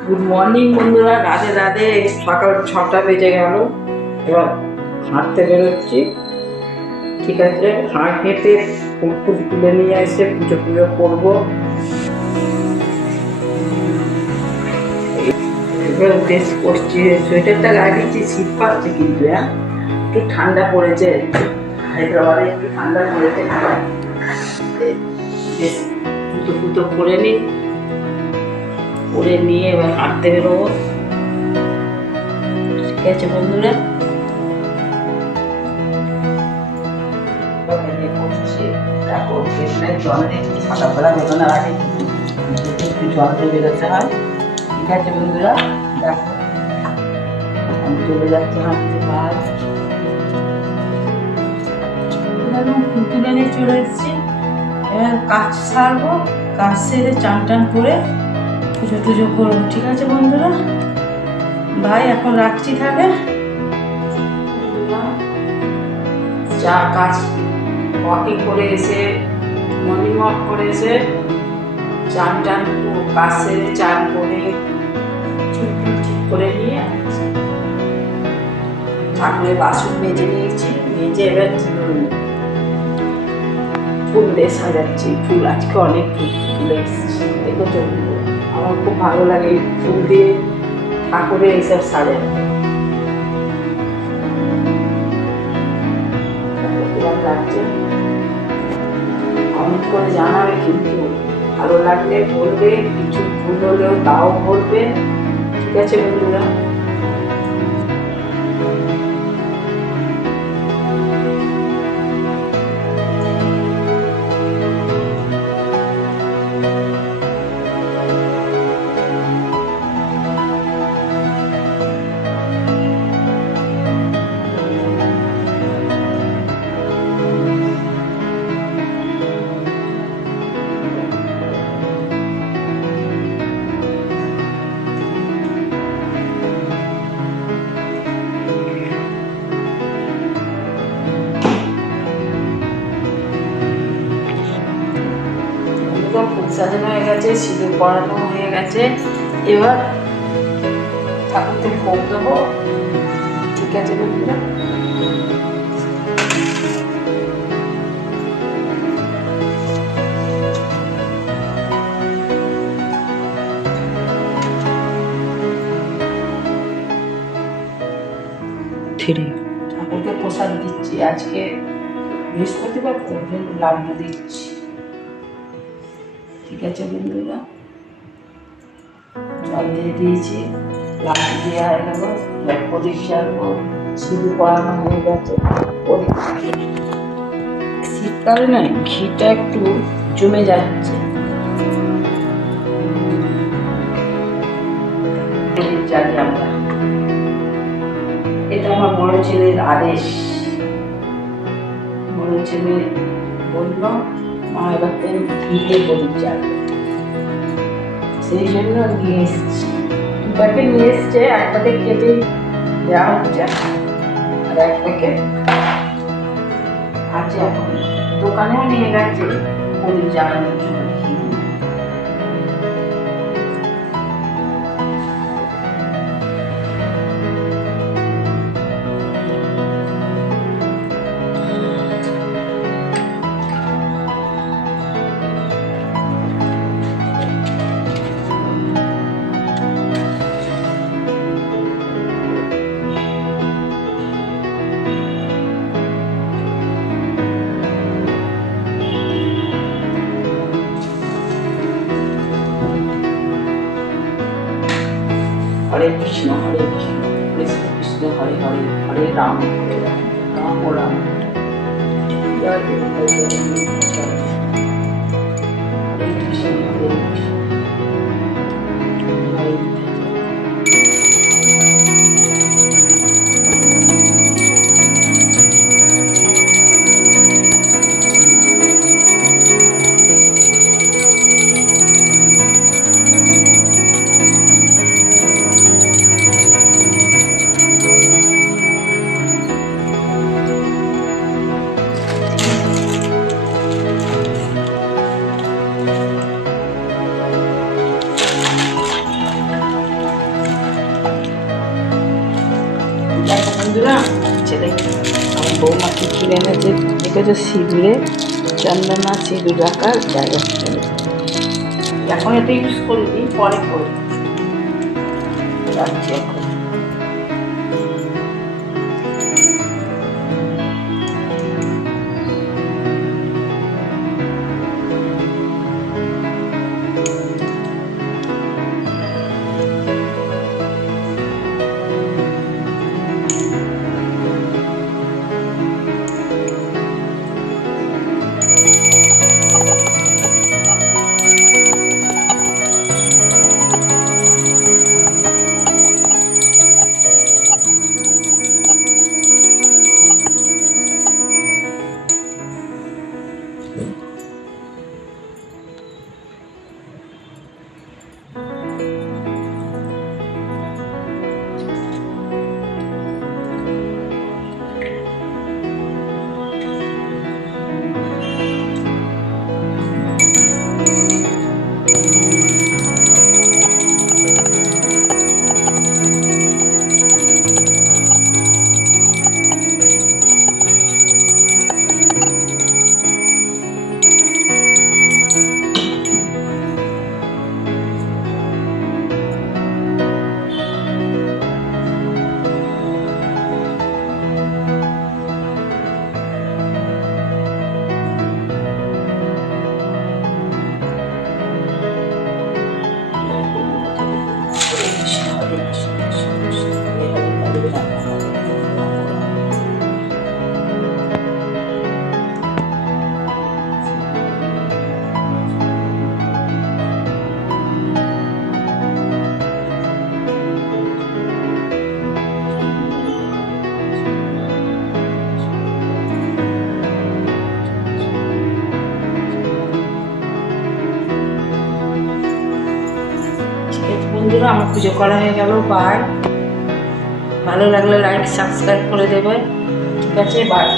Good morning বন্ধুরা, রাধে রাধে। সকাল 6টা বেজে গেল। এবার হাঁটতে বেরোচ্ছি। ঠিক আছে, হেঁটে ফুল ফুল তুলে নিয়ে এসে পুজো পুজো করবো। এবার বেশ করছি, সোয়েটারটা লাগিয়েছি, শীত পাচ্ছে কিন্তু একটু ঠান্ডা পড়েছে। হায়দ্রাবাদে একটু ঠান্ডা পড়েছে। বেশ পুজো পুজো করে নিই, করে নিয়ে এবার হাঁটতে বেরোবো। ঠিক আছে বন্ধুরা, সকালবেলা বেরোনোর আগে একটু জল দিয়ে বেরোতে হয়। ঠিক আছে বন্ধুরা, দেখো আমি চলে যাচ্ছি হাঁটতে। পুতুলে নিয়ে চলে এসেছি। এবার কাজ সারবো, কাজ সেরে চান টান করে পুজো টুজো করবো। ঠিক আছে বন্ধুরা, ভাই এখন রাখছি থাকে। চা কাজ ওয়াকিং করে এসে, মর্নিং ওয়াক করে এসে চান টান কাজ সেরে চান করে চুল ঠিক করে নিয়ে ঠাকুরের বাসন মেজে নিয়েছি। মেজে এবার ফুল দিয়ে সাজাচ্ছি। ফুল আজকে অনেক ফুল এসেছে, দেখো আমার খুব ভালো লাগে ফুল দিয়ে ঠাকুরের এইসব সাজানো। লাগছে কমেন্ট করে জানাবে, কিন্তু ভালো লাগলে বলবে, কিছু ভুল হলেও তাও বলবে। ঠিক আছে বন্ধুরা, ফুল সাজানো হয়ে গেছে, সিঁদুর পরানো হয়ে গেছে। এবার ঠাকুরকে ভোগ দেবো। ঠিক আছে বন্ধুরা, ঠাকুরকে প্রসাদ দিচ্ছি। আজকে বৃহস্পতিবার তো লাড্ডু দিচ্ছি। ঠিক আছে বন্ধুরা, জল দিয়ে দিয়েছি, লাড্ডু দেওয়া হয়ে গেল। প্রদীপ জ্বালবো, সিঁদুর পরানো হয়ে গেছে। শীতকালে না ঘিটা একটু জমে যাচ্ছে। জানি আমরা, এটা আমার বড় ছেলের আদেশ। বড় ছেলে বললো মা এবার ঘিতে প্রদীপ জ্বালবে, সেই জন্য নিয়ে এসছি। দু প্যাকেট নিয়ে এসছে, এক প্যাকেট কেটে দেওয়া হচ্ছে আর এক প্যাকেট আছে। এখন দোকানেও নিয়ে গেছে প্রদীপ জ্বালানোর জন্য ঘি। হরে কৃষ্ণ হরে কৃষ্ণ কৃষ্ণ কৃষ্ণ হরে হরে, হরে রাম রাম রাম। জয় দেব হরে কৃষ্ণ হরে কৃষ্ণ। বন্ধুরা ছেলে আমার বৌমা কি কিনে এনেছে, দেখেছো সিঁদুরে চন্দনা সিঁদুর রাখার জায়গা। এখন এটা ইউজ করিনি, পরে করে রাখছি এখন। বন্ধুরা আমার পুজো করা হয়ে গেল, বাই। ভালো লাগলে লাইক সাবস্ক্রাইব করে দেবে, ঠিক আছে, বাই।